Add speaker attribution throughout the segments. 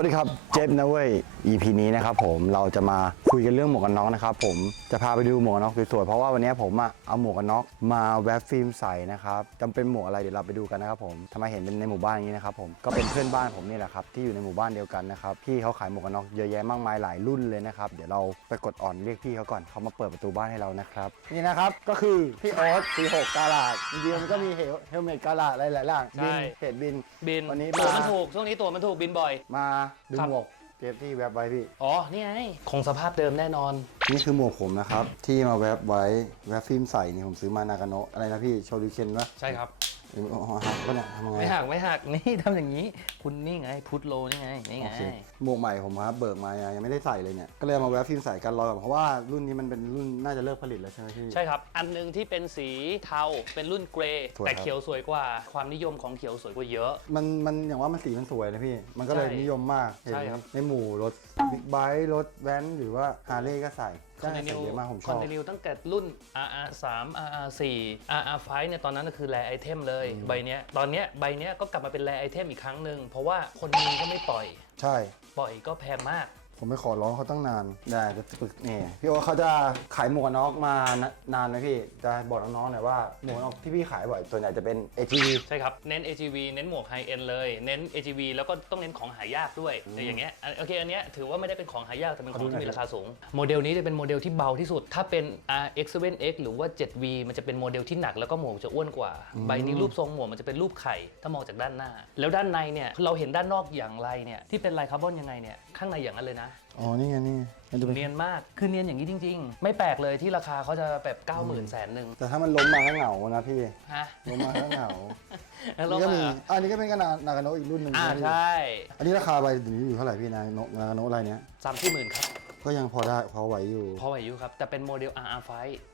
Speaker 1: สวัสดีครับ เจฟนะเว้ย EP นี้นะครับผมเราจะมาคุยกันเรื่องหมวกกันน็อกนะครับผมจะพาไปดูหมวกกันน็อกสวยๆเพราะว่าวันนี้ผมอะเอาหมวกกันน็อกมาแวบฟิล์มใส่นะครับจำเป็นหมวกอะไรเดี๋ยวเราไปดูกันนะครับผมทำไมเห็นเป็นในหมู่บ้านอย่างนี้นะครับผมก็เป็นเพื่อนบ้านผมนี่แหละครับที่อยู่ในหมู่บ้านเดียวกันนะครับพี่เขาขายหมวกกันน็อกเยอะแยะมากมายหลายรุ่นเลยนะครับเดี๋ยวเราไปกดอ่อนเรียกพี่เขาก่อนเขามาเปิดประตูบ้านให้เรานะครับนี่นะครับก็คือพี่ออสสีหกกาลาดจริงๆมันก็มีเฮลเมตกาลาดอะไรหลายๆอย่าง
Speaker 2: ใช่
Speaker 1: บินเพจบิน
Speaker 2: บิน
Speaker 1: วันนี้
Speaker 2: ตัว
Speaker 1: มามั
Speaker 2: มันถูกช่วงนี้ตัวมันถูกบินบ่อย
Speaker 1: มาดู
Speaker 2: ครับ
Speaker 1: หมวกเจฟที่แวบไว้พี่
Speaker 2: อ๋อ นี่ไง คงสภาพเดิมแน่นอน
Speaker 1: นี่คือหมวกผมนะครับ ที่มาแวบไว้ แวบฟิล์มใส่นี่ผมซื้อมานากาโนะอะไรนะพี่ โชริเคนปะ
Speaker 2: ใช่ครับ
Speaker 1: หรืออ๋อหักปะเนี่ยทำยังไง
Speaker 2: ไม่หักไม่หักนี่ทำอย่างนี้ คุณนี่ไง พุทโลนี่ไงนี่ไง
Speaker 1: โอเคหมวกใหม่ผมครับเบิกมายังไม่ได้ใส่เลยเนี่ยก็เลยเอามาแวบฟิล์มใส่กันรอก่อนเพราะว่ารุ่นนี้มันเป็นรุ่นน่าจะเลิกผลิตแล้วใช่ไหมพี่
Speaker 2: ใช่ครับ อันหนึงที่เป็นสีเทาเป็นรุ่นเกรย์
Speaker 1: สวย
Speaker 2: แต่
Speaker 1: ครับ
Speaker 2: เขียวสวยกว่า ความนิยมของเขียวสวยกว่าเยอะ
Speaker 1: มันมันอย่างว่ามันสีมันสวยนะพี่ มันก็เลย
Speaker 2: ใช่
Speaker 1: นิยมมากเห็น
Speaker 2: ใช่ครับ
Speaker 1: ในหมู่รถบิ๊กไบค์รถแว้นหรือว่าฮาร์เลย์ก็ใส่
Speaker 2: คอน
Speaker 1: ใช่
Speaker 2: เทนิ
Speaker 1: ใส่
Speaker 2: ว
Speaker 1: เยอะมากผมช
Speaker 2: คอน
Speaker 1: อบ
Speaker 2: เทนิวตั้งแต่รุ่น RR 3 RR 4 RR 5เนี่ยตอนนั้นก็คือแรไอเทมเลยใบเนี้ยตอนเนี้ยใบเนี้ยก็กลับมาเป็นแรไอเทมอีกครั้งหนึ่งเพราะว่าคนมีก็ไม่ปล่อย
Speaker 1: ใช่
Speaker 2: ปล่อยก็แพงมาก
Speaker 1: ผมไปขอร้องเขาตั้งนานได้จะปรึกเนี่ยพี่โอตเขาจะขายหมวกกันน็อกมานานไหมพี่ จะบอกน้องๆหน่อยว่าหมวกกันน็อกที่พี่ขายบ่อยส่วนใหญ่จะเป็น ATV
Speaker 2: ใช่ครับ เน้น AGV เน้นหมวกไฮเอ็นเลย เน้น AGV แล้วก็ต้องเน้นของหายากด้วยแต่อย่างเงี้ยอันโอเคอันเนี้ยถือว่าไม่ได้เป็นของหายากแต่เป็นของที่มีราคาสูง โมเดลนี้จะเป็นโมเดลที่เบาที่สุด ถ้าเป็น RX7X หรือว่า 7V มันจะเป็นโมเดลที่หนักแล้วก็หมวกจะอ้วนกว่า ใบนี้รูปทรงหมวกมันจะเป็นรูปไข่ ถ้ามองจากด้านหน้า แล้วด้านในเนี่ยเราเห็นด้านนอกอย่างไรเนี่ยที่เป็นลายคาร์บอนยังไงเนี่ยข้างในอย่างนั้นเลยนะ
Speaker 1: อ๋อ นี่ไง นี่ไงมันจะเป็น
Speaker 2: เนียนมาก คือเนียนอย่างนี้จริง ๆ ไม่แปลกเลยที่ราคาเขาจะแบบ90,000แสนหนึ่ง
Speaker 1: แต่ถ้ามันล้มมาก็เหงานะพี่
Speaker 2: ฮะ
Speaker 1: ล้มมาก็เหงา
Speaker 2: แล้ว
Speaker 1: นี่ก็มี
Speaker 2: มา
Speaker 1: อันนี้ก็เป็นกระนานากาโนะอีกรุ่นหนึ่ง
Speaker 2: อ่า
Speaker 1: นะพี่
Speaker 2: ใช่
Speaker 1: อันนี้ราคาใบเดี๋ยวนี้อยู่เท่าไหร่พี่นากาโนะนากาโนะอะไรเนี้ย
Speaker 2: สามที่หมื่นครับ
Speaker 1: ก็ยังพอได้พอไหวอยู่
Speaker 2: พอไหวอยู่ครับ แต่เป็นโมเดล RR5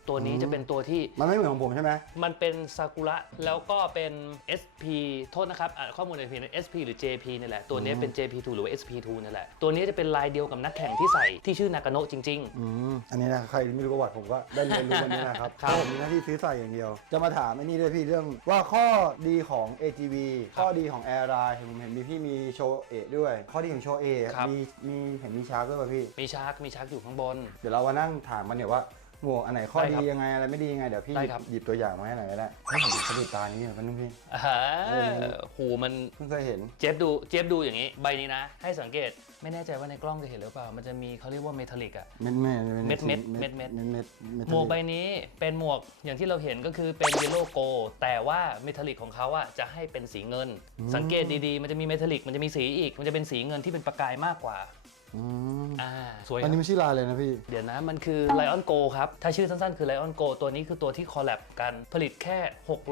Speaker 2: ตัวนี้จะเป็นตัวที่
Speaker 1: มันไม่เหมือนของผมใช่ไหม
Speaker 2: มันเป็นซากุระแล้วก็เป็น SP โทษนะครับอะข้อมูลในเพจ SP หรือ JP นี่แหละ ตัวนี้เป็น JP2 หรือว่า SP2 นี่แหละ ตัวนี้จะเป็นลายเดียวกับนักแข่งที่ใส่ที่ชื่อนากาโนะจริง
Speaker 1: อืมอันนี้นะใครไม่รู้ประวัติผมก็ได้เรียนรู้วันนี้นะครับ
Speaker 2: ครับ
Speaker 1: เพาะผมมีหน้าที่ซื้อใส่อย่างเดียว จะมาถามไอ้นี่ด้วยพี่เรื่องว่าข้อดีของ AGV ข้อดีของ Air r i เห็นผมเห็นมีพี่มีโชเอะด้วย ข้อดีของโชเอะ
Speaker 2: ครับ
Speaker 1: มีมีเห็นมีชาร์กด้วยป่ะพี่
Speaker 2: ๆ มีชาร์กมีชาร์กอยู่ข้างบน
Speaker 1: เดี๋ยวเรามานั่งถามกันเนี่ยว่าหมวกอันไหนข้อ
Speaker 2: ได้
Speaker 1: ดี
Speaker 2: ครับ
Speaker 1: ยังไงอะไรไม่ดียังไงเดี๋ยวพี่
Speaker 2: ได้ครับ
Speaker 1: หยิบตัวอย่างมาให้หน่อยก็ได้ให้ผมสะดุดตานี้หน่อยมันนึงพี่
Speaker 2: อ่า
Speaker 1: เออ
Speaker 2: หูมัน
Speaker 1: เพิ่งเคยเห็น
Speaker 2: เจฟดูเจฟดูอย่างนี้ใบนี้นะ ให้สังเกตไม่แน่ใจว่าในกล้องจะเห็นหรือเปล่า มันจะมีเขาเรียกว่าเมทัลลิกอะ
Speaker 1: เม็ดเม็ด
Speaker 2: เม็ดเม็ดเม็ดเม็
Speaker 1: เม็
Speaker 2: ด
Speaker 1: ดเม็ดเม็ดเม็ด
Speaker 2: หมวกใบนี้เป็นหมวกอย่างที่เราเห็นก็คือเป็นเยลโลโกแต่ว่าเมทัลลิกของเขาอะจะให้เป็นสีเงิน สังเกตดีๆ มันจะมีเมทัลลิกมันจะมีสีอีก มันจะเป็นสีเงินที่เป็นประกายมากกว่า
Speaker 1: อืม
Speaker 2: อ่าสวยค
Speaker 1: อัน
Speaker 2: รับ
Speaker 1: นี้ไม่ใช่ลายเลยนะพี่
Speaker 2: เดี๋ยวนะมันคือ Lion Go ครับ ถ้าชื่อสั้นๆ คือ Lion Go ตัวนี้คือตัวที่คอลแลบกันผลิตแค่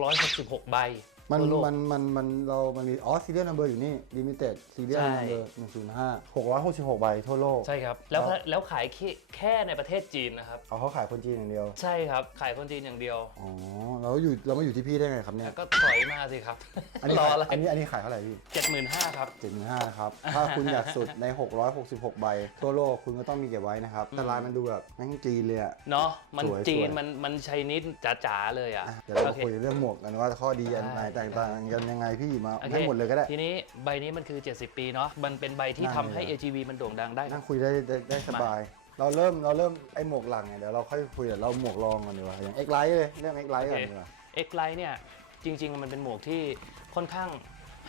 Speaker 2: 666 ใบ
Speaker 1: มัน
Speaker 2: ทั่วโลก
Speaker 1: มันมันมันเรามันมีอ๋อซีเรียลนัมเบอร์อยู่นี่ลิมิเต็ดซีเรียล
Speaker 2: ใช่
Speaker 1: นัมเบอร์หนึ่งศูนย์ห้าหกร้อยหกสิบหกใบทั่วโลก
Speaker 2: ใช่ครับ แล้ว
Speaker 1: ครับ
Speaker 2: แล้วขายแค่แค่ในประเทศจีนนะครับ
Speaker 1: เอาเขาขายคนจีนอย่างเดียว
Speaker 2: ใช่ครับ ขายคนจีนอย่างเดียว
Speaker 1: อ๋อเราอยู่เรามาอยู่ที่พี่ได้ไงครับเนี่ย
Speaker 2: แล้วก็ถอยมาสิครับ
Speaker 1: อันนี้
Speaker 2: รอ
Speaker 1: ขาย
Speaker 2: อะไร
Speaker 1: อันนี้อันนี้ขายเท่าไหร่พี่
Speaker 2: เจ็ดหมื่นห้าครับ
Speaker 1: เจ็ดหมื่นห้านะครับ ถ้าคุณอยากสุดใน 666 ใบ ทั่วโลกคุณก็ต้องมีเก็บไว้นะครับ แต่ลายมันดูแบบแม่งจีนเลยอะ
Speaker 2: เนาะมัน
Speaker 1: สวย
Speaker 2: จีน
Speaker 1: สวย
Speaker 2: มันมันใช้นิดจ๋าๆเลยอะ
Speaker 1: อะเดี๋ยวเรา
Speaker 2: โอ
Speaker 1: มา
Speaker 2: เค
Speaker 1: คุยเรื่องหมวกกันว่าข้อดีอันไหน
Speaker 2: ได้
Speaker 1: แตกต่างกันยังไงพี่มา
Speaker 2: โอค
Speaker 1: ให้หมดเลยก็ได้
Speaker 2: ทีนี้ใบนี้มันคือ 70 ปีเนาะมันเป็นใบที่
Speaker 1: ได้
Speaker 2: ทำให้
Speaker 1: เลย
Speaker 2: AGV มันโด่งดังได้ค
Speaker 1: นั่
Speaker 2: รับ
Speaker 1: งคุยได้ได้ได้สบาย เราเริ่มเราเริ่มไอ้หมวกหลังเนี่ยเดี๋ยวเราค่อยคุยเดี๋ยวเราหมวกรองก่อนดีกว่าอย่างเอ็กไลท์เลยเรื่องเอ็กไลท์ก่อนดีกว่า
Speaker 2: เอ็กไลท์เนี่ยจริง ๆ มันเป็นหมวกที่ค่อนข้าง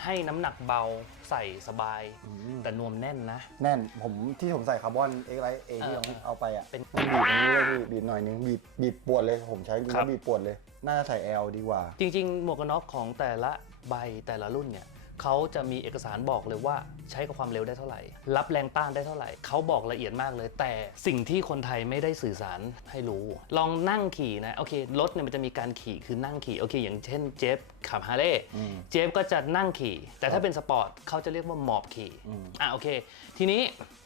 Speaker 2: ให้น้ำหนักเบาใส่สบาย
Speaker 1: อืม
Speaker 2: แต่นวมแน่นนะ
Speaker 1: แน่นผมที่ผมใส่คาร์บอนเอ็กไลท์เอที่
Speaker 2: เออ
Speaker 1: เอาเอาไปอะ
Speaker 2: เป็น
Speaker 1: มันบีบอย่างนี้เลยพี่บีบหน่อยนึงบีบบีบปวดเลยผมใช้จริงๆ
Speaker 2: ครั
Speaker 1: แล้
Speaker 2: บ
Speaker 1: วบีบปวดเลย น่าจะใส่ L ดีกว่า
Speaker 2: จริง ๆ หมวกกันน็อกของแต่ละใบแต่ละรุ่นเนี่ย เขาจะมีเอกสารบอกเลยว่าใช้กับความเร็วได้เท่าไหร่ รับแรงต้านได้เท่าไหร่ เขาบอกละเอียดมากเลย แต่สิ่งที่คนไทยไม่ได้สื่อสารให้รู้ ลองนั่งขี่นะ โอเค รถเนี่ยมันจะมีการขี่ คือนั่งขี่ โอเค อย่างเช่นเจฟขับฮาร์เลย์
Speaker 1: อืม
Speaker 2: เจฟก็จะนั่งขี่ แต่ถ้าเป็นสปอร์ตเขาจะเรียกว่าหมอบขี่
Speaker 1: อืม
Speaker 2: อะโอเค ทีนี้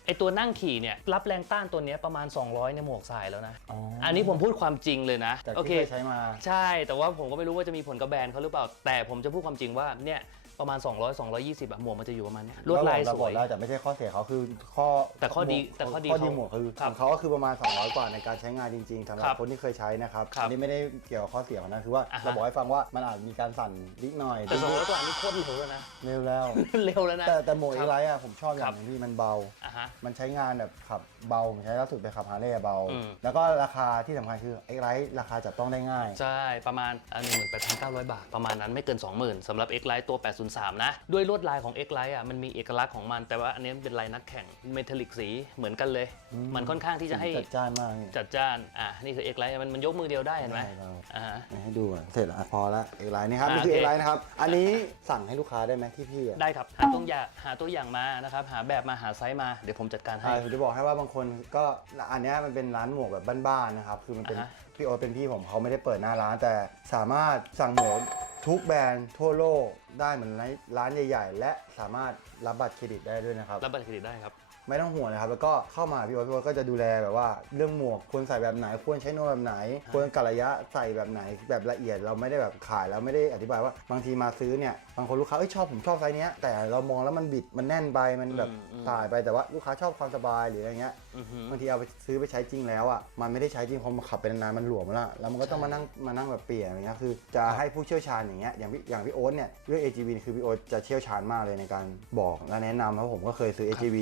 Speaker 2: ไอตัวนั่งขี่เนี่ยรับแรงต้านตัวเนี้ยประมาณ 200 ในหมวกสายแล้วนะ
Speaker 1: อ๋ออั
Speaker 2: อันนี้ผมพูดความจริงเลยนะ
Speaker 1: จาก
Speaker 2: โอ
Speaker 1: ที่
Speaker 2: เค
Speaker 1: เคยใช้มา
Speaker 2: ใช่ แต่ว่าผมก็ไม่รู้ว่าจะมีผลกับแบรนด์เขาหรือเปล่า แต่ผมจะพูดความจริงว่าเนี่ย ประมาณ 200 220อะหมวกมันจะอยู่ประมาณเนี้ยลวดลายส
Speaker 1: เร
Speaker 2: ว
Speaker 1: บอก
Speaker 2: ย
Speaker 1: ได้แต่ไม่ใช่ข้อเสียเขาคือข้อ
Speaker 2: แต่ข้อดีแต่ข้อดี
Speaker 1: ข้อดี
Speaker 2: เขา
Speaker 1: หมวกคือ
Speaker 2: ครับ
Speaker 1: ของเขาก็คือประมาณ 200 กว่าในการใช้งานจริงๆสำหรั
Speaker 2: ครับบ
Speaker 1: คนที่เคยใช้นะครับ
Speaker 2: ครับ
Speaker 1: อันนี้ไม่ได้เกี่ยวกับข้อเสียของนะคือว่า
Speaker 2: อ่าฮะ
Speaker 1: เราบอกให้ฟังว่ามันอาจมีการสั่นนิดหน่อย
Speaker 2: แต่สองร้อยกว่านี่โคตรเร็วแล้วนะ
Speaker 1: เร็วแล้ว
Speaker 2: เร็วแล้วนะ
Speaker 1: แต่แต่หมวก
Speaker 2: ค
Speaker 1: เอ
Speaker 2: รับ
Speaker 1: ไลท์อะผมชอบอย่า
Speaker 2: ครั
Speaker 1: ง
Speaker 2: บ
Speaker 1: หนึงที่มันเบา
Speaker 2: อะฮะ
Speaker 1: มันใช้งานแบบขับเบาผมใช้ล่าสุดไปขับฮาร์เลย์เบา
Speaker 2: อืม
Speaker 1: แล้วก็ราคาที่สำคัญคือเอ็กไลท์ราคาจับต้องได้ง่าย
Speaker 2: ใช่ ประมาณหนึ่งหมื่นแปดพันเก้าร้อยบาท ประมาณนั้นไม่เกิน 20,000สำหรับ X Lite ตัว803นะ ด้วยลวดลายของ X Lite อะมันมีเอกลักษณ์ของมัน แต่ว่าอันนี้เป็นลายนักแข่งเมทัลลิกสีเหมือนกันเลย มันค่อนข้างที่จะให้
Speaker 1: จัดจ้านมากนี่
Speaker 2: จัดจ้านอะนี่คือ X Lite มันมันยกมือเดียวได้เห็นไหม
Speaker 1: ได้ครับ
Speaker 2: อ่าฮะ
Speaker 1: ให้ดูก่อนเสร็จแล้วอะพอละเอกไลน์นี่ครับ
Speaker 2: อ่า
Speaker 1: นี่คือ
Speaker 2: โอ
Speaker 1: เอ
Speaker 2: เค
Speaker 1: กไลน์นะครับ อันนี้สั่งให้ลูกค้าได้ไหมที่พี่อะ
Speaker 2: ได้ครับหาตัวอย่างหาตัวอย่างมานะครับหาแบบมาหาไซส์มาเดี๋ยวผมจัดการให้
Speaker 1: อ่าผมจะบอกให้ว่าบางคนก็อันเนี้ยมันเป็นร้านหมวกแบบบ้านๆนะครับคือมันเป็น
Speaker 2: อ่าฮะ
Speaker 1: พี่โอ๊ตเป็นพี่ผมเขาไม่ได้เปิดหน้าร้านแต่สามารถสั่งหมวก ทุกแบรนด์ทั่วโลกได้เหมือนร้านใหญ่ ๆ และสามารถรับบัตรเครดิตได้ด้วยนะครับ
Speaker 2: รับบัตรเครดิตได้ครับ
Speaker 1: ไม่ต้องห่วงเลยครับ แล้วก็เข้ามาพี่โอ๊ตพี่โอ๊ตก็จะดูแลแบบว่าเรื่องหมวกควรใส่แบบไหน ควรใช้นวมแบบไหน ควรกะระยะใส่แบบไหนแบบละเอียดเราไม่ได้แบบขายแล้วไม่ได้อธิบายว่าบางทีมาซื้อเนี่ยบางคนลูกค้าเอ้ยชอบผมชอบไซส์เนี้ยแต่เรามองแล้วมันบิดมันแน่นไปมันแบบ
Speaker 2: อืมอืม
Speaker 1: ถ่ายไปแต่ว่าลูกค้าชอบความสบายหรืออะไรเงี้ย
Speaker 2: อือฮึ
Speaker 1: บางทีเอาไปซื้อไปใช้จริงแล้วอะมันไม่ได้ใช้จริงพอมันขับไปนานๆมันหลวมแล้วแล้วมันก็ต้องมานั่งมานั่งแบบเปลี่ยนอะไรเงี้ยคือจะให้ผู้เชี่ยวชาญอย่างเงี้ยอย่างพี่อย่างพี่โอ๊ตเนี่ยเรื่อง AGV คือพี่โอ๊ตจะเชี่ยวชาญมากเลยในการบอกและแนะนำเพราะผมก็เคยซื้อ AGV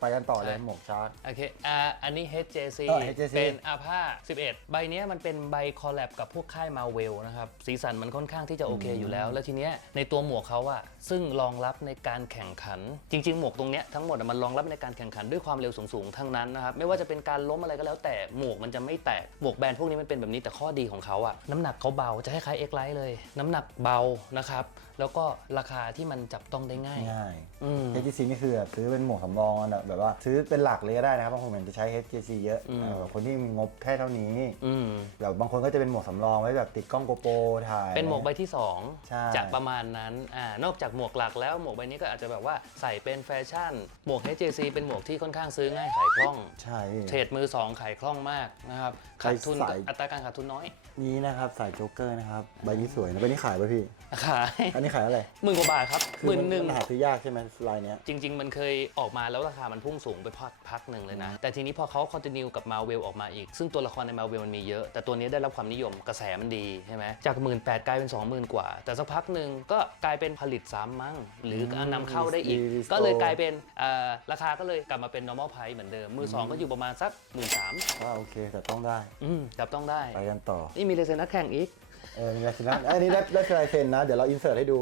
Speaker 1: ไปกันต่อเลยหมวกชาร์จ
Speaker 2: โอเคอ่าอันนี้ HJC
Speaker 1: เออ HJC
Speaker 2: เป็นอาผ้า11 ใบเนี้ยมันเป็นใบคอลแลบกับพวกค่ายมาเวลนะครับ สีสันมันค่อนข้างที่จะโอเคอยู่แล้ว แล้วทีเนี้ยในตัวหมวกเขาอะซึ่งรองรับในการแข่งขัน จริง ๆ หมวกตรงเนี้ยทั้งหมดอะมันรองรับในการแข่งขันด้วยความเร็วสูงๆทั้งนั้นนะครับ ไม่ว่าจะเป็นการล้มอะไรก็แล้วแต่หมวกมันจะไม่แตก หมวกแบรนด์พวกนี้มันเป็นแบบนี้แต่ข้อดีของเขาอะน้ำหนักเขาเบาจะคล้ายๆ X Lite เลย น้ำหนักเบานะครับ แล้วก็ราคาที่มันจับต้องได้ง่าย
Speaker 1: ง่าย
Speaker 2: อืม
Speaker 1: HTC นี่คือแบบซื้อเป็นหมวกสำรองอะแบบว่าซื้อเป็นหลักเลยก็ได้นะครับบางคนเห็นจะใช้ HTC เยอะ
Speaker 2: อืม
Speaker 1: เออคนที่มีงบแค่เท่านี้
Speaker 2: อืม
Speaker 1: แบบบางคนก็จะเป็นหมวกสำรองไว้แบบติดกล้องโกโปรถ่าย
Speaker 2: เป็นหมวกใบที่
Speaker 1: ใช่
Speaker 2: 2จะประมาณนั้นอ่านอกจากหมวกหลักแล้วหมวกใบนี้ก็อาจจะแบบว่าใส่เป็นแฟชั่น หมวก HJC เป็นหมวกที่ค่อนข้างซื้อง่ายขายคล่อง
Speaker 1: ใช่พี่
Speaker 2: เทรดมือ 2 ขายคล่องมากนะครับ
Speaker 1: ใคร
Speaker 2: ขาดทุน
Speaker 1: ใส่
Speaker 2: อัตราการขาดทุนน้อย
Speaker 1: นี้นะครับสายโจ๊กเกอร์นะครับใบนี้สวยนะใบนี้ขายป่ะพี่
Speaker 2: ขาย
Speaker 1: อันนี้ขายอะไร
Speaker 2: หมื่นกว่าบาทครับหมื่นหนึ่ง
Speaker 1: มัหาซื้อยากใช่ไหมลายเนี้ย
Speaker 2: จริง ๆ มันเคยออกมาแล้วราคามันพุ่งสูงไปพักพักหนึ่งเลยนะ แต่ทีนี้พอเขาคอนติเนียกับมาเวลออกมาอีก ซึ่งตัวละครในมาเวลมันมีเยอะ แต่ตัวนี้ได้รับความนิยมกระแสมันดีใช่ไหมจาก1 8ื่นกลายเป็น 20,000 กว่า แต่สักพักหนึ่งก็กลายเป็นผลิตซ้ำมั้งหรืออนำเข้าได้อีก
Speaker 1: รีสโตร์
Speaker 2: ก็เลยกลายเป็นเอ่อราคาก็เลยกลับมาเป็น normal price เหมือนเดิมมือสองก็อยู่ประมาณสัก1 3ื่นสาม
Speaker 1: ว่าโอเคแต่ต้องได้
Speaker 2: อืมจับต้องได้
Speaker 1: ไปกันต่อ
Speaker 2: นี่มีเลเซนนักแข่งอีก
Speaker 1: เออมีลายเซ็นนะอันนี้ได้ได้ลายเซ็นนะ เดี๋ยวเราอินเสิร์ตให้ดู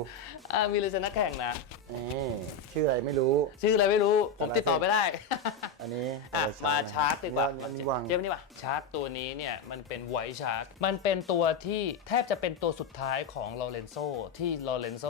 Speaker 2: อ่ามีเลเซนนักแข่งนะ
Speaker 1: นี่ชื่ออะไรไม่รู้
Speaker 2: ชื่ออะไรไม่รู้ ผมติดต่อไม่ได้
Speaker 1: อันนี้
Speaker 2: อะ
Speaker 1: แต่ละ
Speaker 2: มา
Speaker 1: นะ
Speaker 2: ชาร์จดีกว่า
Speaker 1: อันนี้วาง
Speaker 2: เจมส์นี่ป่ะชาร์จตัวนี้เนี่ยมันเป็นไวท์ชาร์จ มันเป็นตัวที่แทบจะเป็นตัวสุดท้ายของลอเรนโซที่ลอเรนโซ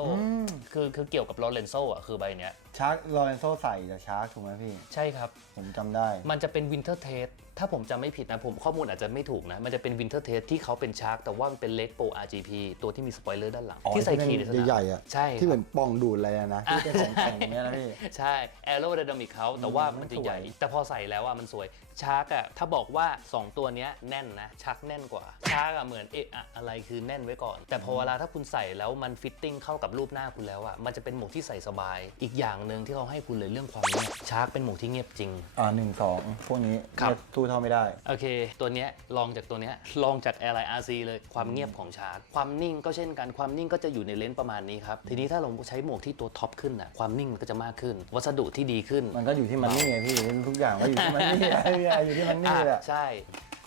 Speaker 2: คือคือเกี่ยวกับลอเรนโซอะคือใบเนี้ย
Speaker 1: ชาร์กลอเรนโซใส่แต่ชาร์กถูกไหมพี่
Speaker 2: ใช่ครับ
Speaker 1: ผมจำได้
Speaker 2: มันจะเป็นวินเทอร์เทส ถ้าผมจำไม่ผิดนะผมข้อมูลอาจจะไม่ถูกนะ มันจะเป็นวินเทอร์เทสที่เขาเป็นชาร์กแต่ว่ามันเป็นเล็กโปร RGP ตัวที่มีสปอยเลอร์ด้านหลัง
Speaker 1: อ๋อ
Speaker 2: ที่ใส่
Speaker 1: ที่
Speaker 2: ขี่
Speaker 1: เป็
Speaker 2: ใน
Speaker 1: น
Speaker 2: สนาม
Speaker 1: ใหญ่ๆอะ
Speaker 2: ใช่
Speaker 1: ที่
Speaker 2: ค
Speaker 1: เห
Speaker 2: รั
Speaker 1: มื
Speaker 2: บ
Speaker 1: อนปองดูดอะไรอะนะที่เป็นของแข็งอย่างเงี้ยนะพี่
Speaker 2: ใช่แอโร d y นามิกเขาแต่ว่ามันจะใหญ่
Speaker 1: สวย
Speaker 2: แต่พอใส่แล้วอะมันสวย ชาร์กอะถ้าบอกว่า 2 ตัวเนี้ยแน่นนะชักแน่นกว่าชาร์กอะเหมือนเอะอะอะไรคือแน่นไว้ก่อน แต่พอเวลาถ้าคุณใส่แล้วมันฟิตติ้งเข้ากับรูปหน้าคุณแล้วอะมันจะเป็นหมวกที่ใส่สบาย อีกอย่างหนึ่งที่เขาให้คุณเลยเรื่องความเงียบชาร์กเป็นหมวกที่เงียบจริง
Speaker 1: อ่าหนึ่งสองพวกนี้
Speaker 2: ครับ
Speaker 1: ตู้เท่าไม่ได้
Speaker 2: โอเค ตัวเนี้ยลองจากตัวเนี้ยลองจาก Airline RC เลยความเงียบของชาร์จ ความนิ่งก็เช่นกัน ความนิ่งก็จะอยู่ในเลนส์ประมาณนี้ครับ ทีนี้ถ้าเราใช้หมวกที่ตัวท็อปขึ้นอะ ความนิ่งมันก็จะมากขึ้น วัสดุที่ดีขึ้น
Speaker 1: มันก็อยู่ที่มันนี่ไงพี่ทุกอย่างก็อยู่ที่มันนี่อยู่ที่มันนี่แหละ
Speaker 2: อะใช่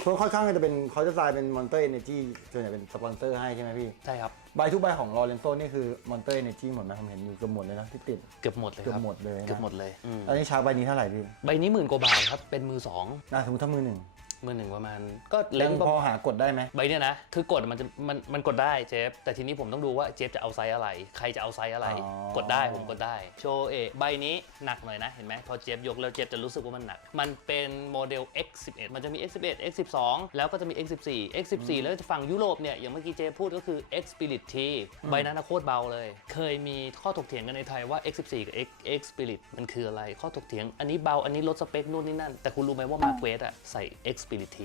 Speaker 1: เพราะค่อนข้างจะเป็นเขาจะทรายเป็นมอนเตอร์เอเนจีส่วนใหญ่เป็นสปอนเซอร์ให้ใช่ไหมพี่
Speaker 2: ใช่ครับ
Speaker 1: ใบทุกใบของลอเรนโซนี่คือมอนเตอร์เอเนจีหมดนะผมเห็นอยู่เกือบหมดเลยนะที่ติด
Speaker 2: เกือบหมดเลย
Speaker 1: เกื
Speaker 2: ค
Speaker 1: อ
Speaker 2: รั
Speaker 1: บบหมดเลยนะ
Speaker 2: เกือบหมดเลยอืม
Speaker 1: อันนี้ชาร์จใบนี้เท่าไหร่พี่
Speaker 2: ใบนี้หมื่นกว่าบาทครับเป็นมือสอง
Speaker 1: น่าสมมติถ้ามือหนึ่ง
Speaker 2: มือหนึ่งประมาณ ก็เล
Speaker 1: ยั
Speaker 2: น
Speaker 1: ง
Speaker 2: ส์
Speaker 1: พอหากดได้ไหม
Speaker 2: ใบเนี้ยนะคือกดมันจะมันมันกดได้เจฟแต่ทีนี้ผมต้องดูว่าเจฟจะเอาไซส์อะไร ใครจะเอาไซส์อะไร
Speaker 1: อ๋อ
Speaker 2: กดได้ผมกดได้โชว์เอใบนี้หนักหน่อยนะเห็นไหมพอเจฟยกแล้วเจฟจะรู้สึกว่ามันหนัก มันเป็นโมเดล X11 มันจะมี X11 X12 แล้วก็จะมี X14 X14 แล้วฝั่งยุโรปเนี่ยอย่างเมื่อกี้เจฟพูดก็คือ X Spirit T ใบนั้นนะโคตรเบาเลย เคยมีข้อถกเถียงกันในไทยว่า X14 กับ X X Spirit มันคืออะไรข้อถกเถียงอันนี้เบาอันนี้ลดสเปคนู่นนี่นั่นแต่คุณรู้ไหมว่ามาร์เวสอะใส่ X Spirit T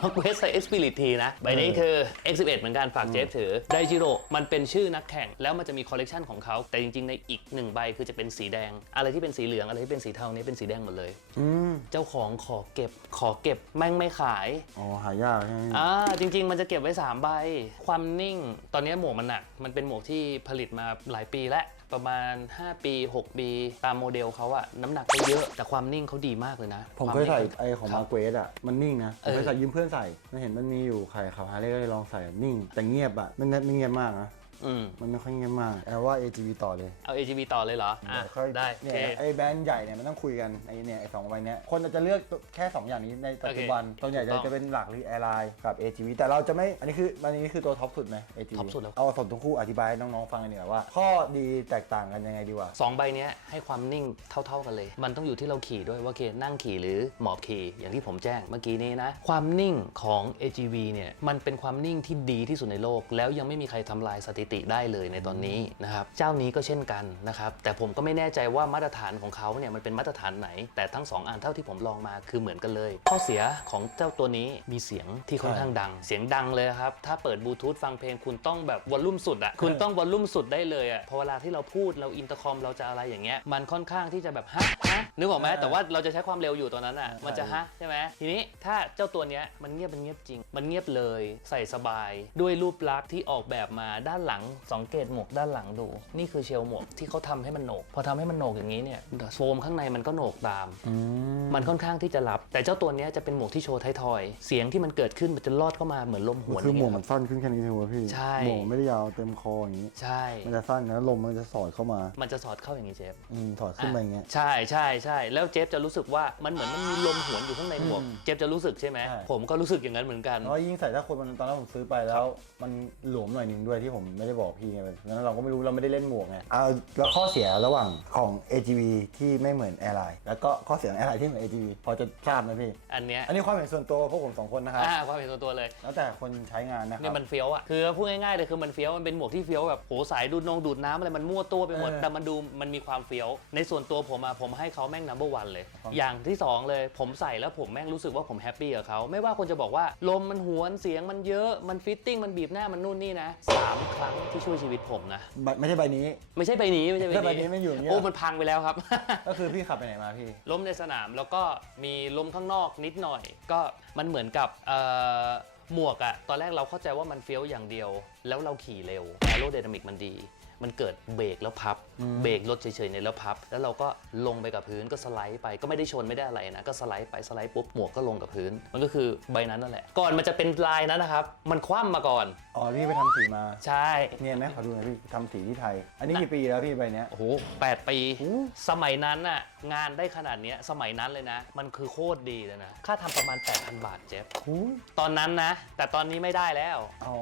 Speaker 2: น็อกเวสใส่ Spirit T นะ ใบนี้คือ X11 เหมือนกันฝากเจฟถือ ไดจิโร่มันเป็นชื่อนักแข่ง แล้วมันจะมีคอลเลกชันของเขา แต่จริง ๆ ในอีกหนึ่งใบคือจะเป็นสีแดง อะไรที่เป็นสีเหลือง อะไรที่เป็นสีเทานี้เป็นสีแดงหมดเลย
Speaker 1: อืม
Speaker 2: เจ้าของขอเก็บ ขอเก็บแม่งไม่ขาย
Speaker 1: อ๋อ หายากใช่ไหมพี่
Speaker 2: อ่าจริง ๆ มันจะเก็บไว้ 3 ใบ ความนิ่ง ตอนนี้หมวกมันหนัก มันเป็นหมวกที่ผลิตมาหลายปีแล้ว ประมาณ 5 ปี 6 ปี ตามโมเดลเขาอะน้ำหนักก็เยอะแต่ความนิ่งเขาดีมากเลยนะ
Speaker 1: ผม
Speaker 2: วา
Speaker 1: เคยใส่
Speaker 2: นิ่
Speaker 1: ไอของ
Speaker 2: ครั
Speaker 1: มา
Speaker 2: บ
Speaker 1: เกรสอะมันนิ่งนะผมเคย
Speaker 2: เออ
Speaker 1: ใส่ยืมเพื่อนใส่มันเห็นมันมีอยู่ใครขับฮาร์เลย์ก็เลยลองใส่นิ่ง แต่เงียบอะไม่ไม่เงียบมากนะ
Speaker 2: อืม
Speaker 1: มันไม่ค่อยเงียบมากแอบว่า AGV ต่อเลย
Speaker 2: เอา AGV ต่อเลยเหรออะ
Speaker 1: เยวค่อย
Speaker 2: ได้โอ
Speaker 1: เนี่
Speaker 2: เค
Speaker 1: ยไอ้แบรนด์ใหญ่เนี่ยมันต้องคุยกันไอ้เนี่ยไอ้สองใบเนี้ยคนอาจจะเลือกแค่ 2 อย่างนี้ในปัจจุบัน
Speaker 2: โอเค
Speaker 1: ส่วนใหญ่
Speaker 2: ถู
Speaker 1: จะ
Speaker 2: กต้อง
Speaker 1: จะเป็นหลักหรือแอร์ไลน์กับ AGV แต่เราจะไม่อันนี้คืออันนี้คือตัวท็อปสุดไหม AGV
Speaker 2: ท็อปสุดแล้ว
Speaker 1: เอาสดทั้งคู่อธิบายให้น้องๆฟังกันดีกว่าว่า ข้อดีแตกต่างกันยังไงดีกว่า
Speaker 2: สองใบเนี้ยให้ความนิ่งเท่า ๆกันเลย มันต้องอยู่ที่เราขี่ด้วยว่าเคนั่งขี่หรือหมอบขี่อย่างที่ผมแจ้งเมื่อกี้นี้นะ ความนิ่งของ AGV เนี่ยมันเป็นความนิ่งที่ดีที่สุดในโลก แล้วยังไม่มีใครทำลายสถิติได้เลยในตอนนี้นะครับเจ้านี้ก็เช่นกันนะครับแต่ผมก็ไม่แน่ใจว่ามาตรฐานของเขาเนี่ยมันเป็นมาตรฐานไหน แต่ทั้งสองอันเท่าที่ผมลองมาคือเหมือนกันเลย ข้อเสียของเจ้าตัวนี้มีเสียงที่ค่อนข้างดัง เสียงดังเลยครับถ้าเปิดบลูทูธฟังเพลงคุณต้องแบบวอลลุ่มสุดอะคุณต้องวอลลุ่มสุดได้เลยอะพอเวลาที่เราพูดเราอินเตอร์คอมเราจะอะไรอย่างเงี้ยมันค่อนข้างที่จะแบบฮะฮะนึกออกไหม
Speaker 1: เออ
Speaker 2: แต่ว่าเราจะใช้ความเร็วอยู่ตอนนั้นอะ
Speaker 1: ใช่
Speaker 2: มันจะฮะใช่ไหมทีนี้ถ้าเจ้าตัวเนี้ยมันเงียบมันเงียบจริง มันเงียบเลย ใส่สบาย ด้วยรูปลักษณ์ที่ออกแบบมาด้านหลังสังเกตหมวกด้านหลังดู นี่คือเชลหมวกที่เขาทำให้มันโหนก พอทำให้มันโหนกอย่างนี้เนี่ยโฟมข้างในมันก็โหนกตาม
Speaker 1: อืม
Speaker 2: มันค่อนข้างที่จะหลับ แต่เจ้าตัวเนี้ยจะเป็นหมวกที่โชว์ไททอย เสียงที่มันเกิดขึ้นมันจะลอดเข้ามาเหมือนลมหวน
Speaker 1: คือหมวก
Speaker 2: ย่าง
Speaker 1: มั
Speaker 2: เงี้
Speaker 1: น
Speaker 2: ยครับ
Speaker 1: สั้นขึ้นแค่นี้ใช่ไหมพี่
Speaker 2: ใช่
Speaker 1: หมวกไม่ได้ยาวเต็มคออย่างนี้
Speaker 2: ใช่
Speaker 1: มันจะสั้นนะลมมันจะสอดเข้ามา
Speaker 2: มันจะสอดเข้าอย่างนี้เจฟ
Speaker 1: อืมถอดขึ้นมาอย่างเงี้ย
Speaker 2: ใช่ใช่ใช่แล้วเจฟจะรู้สึกว่ามันเหมือนมันมีลมหวนอยู่ข้างในหมวก
Speaker 1: อืม
Speaker 2: เจฟจะรู้สึกใช่ไหม
Speaker 1: ใช่
Speaker 2: ผมก็รู้สึกอย่างนั้นเหมือนกัน
Speaker 1: แล้วยิ่งใส่ถ้าคนมันตอนนั้นผมซื้อไปแล้ว มันหลวมหน่อยหนึงด้วยที่ผมไม่ได้บอกพี่ไงงั้นเราก็ไม่รู้เราไม่ได้เล่นหมวกไงเอาแล้วข้อเสียระหว่างของ AGV ที่ไม่เหมือนแอร์ไลน์แล้วก็ข้อเสียของแอร์ไลน์ที่เหมือน AGV พอจะทราบไหมพี่
Speaker 2: อันเนี้ย
Speaker 1: อันนี้ความเห็นส่วนตัวพวกผมสองคนนะครับ
Speaker 2: อ่าความเห็นส่วนตัวเลย
Speaker 1: แล้วแต่คนใช้งานนะค
Speaker 2: เนี่
Speaker 1: รั
Speaker 2: ย
Speaker 1: บ
Speaker 2: มันเฟี้ยวอะคือพูดง่ายๆเลยคือมันเฟี้ยวมันเป็นหมวกที่เฟี้ยวแบบโหสายดูดนงดูดน้ำอะไรมันมั่วตัวไปหมด
Speaker 1: เออ
Speaker 2: แต่มันดูมันมีความเฟี้ยว ในส่วนตัวผมอะผมให้เขาแม่ง number one เลย
Speaker 1: ครับ
Speaker 2: อย่างที่สองเลยผมใส่แล้วผมแม่งรู้สึกว่าผมแฮปปี้กับเขาไม่ว่าคนจะบอกว่าลมมันหวนเสียงมันเยอะมันฟิตติ้งมันบีบหน้ามันนู่นนี่นะสามครั้งที่ช่วยชีวิตผมนะ
Speaker 1: ใบไม่ใช่ใบนี้
Speaker 2: ไม่ใช่ใบนี้ไม่ใช่ใบ
Speaker 1: ถ้าใบ
Speaker 2: นี้
Speaker 1: นี้ไม่อยู่อย่างเงี้ย
Speaker 2: โอ้มันพังไปแล้วครับ
Speaker 1: ก็คือพี่ขับไปไหนมาพี่
Speaker 2: ล้มในสนามแล้วก็มีล้มข้างนอกนิดหน่อย ก็มันเหมือนกับเอ่อหมวกอะตอนแรกเราเข้าใจว่ามันเฟี้ยวอย่างเดียว แล้วเราขี่เร็วแอโร d y นามิกมันดี มันเกิดเบรกแล้วพับ
Speaker 1: อืม
Speaker 2: เบรกรถเฉยๆในแล้วพับ แล้วเราก็ลงไปกับพื้นก็สไลด์ไปก็ไม่ได้ชนไม่ได้อะไรนะ ก็สไลด์ไปสไลด์ปุ๊บหมวกก็ลงกับพื้น มันก็คือใบนั้นนั่นแหละ ก่อนมันจะเป็นลายนั้นนะครับ มันคว่ำมาก่อน
Speaker 1: อ๋อพี่ไปทำสีมา
Speaker 2: ใช่
Speaker 1: เนียนไหมขอดูหน่อยพี่ทำสีที่ไทย อันนี้กี่ปีแล้วพี่ใบเนี้ย
Speaker 2: โอ้โหแปดปี สมัยนั้นน่ะงานได้ขนาดเนี้ยสมัยนั้นเลยนะ มันคือโคตรดีเลยนะ ค่าทำประมาณ 8,000 บาทเจฟ
Speaker 1: หูย
Speaker 2: ตอนนั้นนะ แต่ตอนนี้ไม่ได้แล้ว
Speaker 1: อ๋อ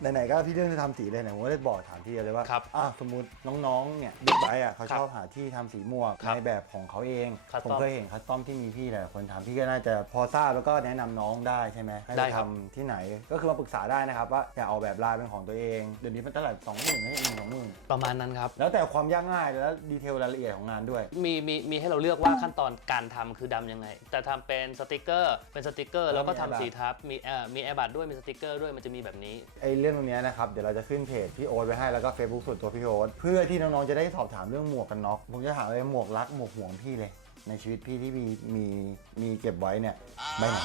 Speaker 1: ไหนๆก็พี่เรื่องจะทำสีเลยไหนผมก็ได้บอกถามพี่เลยว่า
Speaker 2: ครับ
Speaker 1: อะสมมติน้องๆเนี่ยบิ๊กไบค์อะเขา
Speaker 2: ครับ
Speaker 1: ชอบหาที่ทำสีหมวก
Speaker 2: ครับ
Speaker 1: ในแบบของเขาเอง
Speaker 2: คัสต
Speaker 1: ผ
Speaker 2: อม
Speaker 1: มเคยเห็นคัสตอมที่มีพี่หลายคนถามพี่ก็น่าจะพอทราบแล้วก็แนะนำน้องได้ใช่ไหมให้
Speaker 2: ได้
Speaker 1: ไป
Speaker 2: ครับ
Speaker 1: ทำที่ไหนก็คือมาปรึกษาได้นะครับว่าอยากออกแบบลายเป็นของตัวเองเดี๋ยวนี้มันตลาดสองหมื่นให้เองสองหมื่น
Speaker 2: ประมาณนั้นครับ
Speaker 1: แล้วแต่ความยากง่ายและดีเทลรายละเอียดของงานด้วย
Speaker 2: มีมีมีให้เราเลือกว่าขั้นตอนการทำคือดำยังไง แต่ทำเป็นสติกเกอร์เป็นสติกเกอร์
Speaker 1: แล้
Speaker 2: แล้ววก็
Speaker 1: มี
Speaker 2: ทำ
Speaker 1: airbag
Speaker 2: สีทับมีเอ่อมีแอร์บัตด้วยมีสติกเกอร์ด้วยมันจะมีแบบนี้
Speaker 1: ไอ้เรื่องตรงเนี้ยนะครับ เดี๋ยวเราจะขึ้นเพจพี่โอ๊ตไว้ให้แล้วก็ Facebook ส่วนตัวพี่โอ๊ตเพื่อที่น้องๆจะได้สอบถามเรื่องหมวกกันน็อกผมจะถามเลยหมวกรักหมวกห่วงพี่เลย ในชีวิตพี่ที่มีมีมีเก็บไว้เนี่ยใบไหน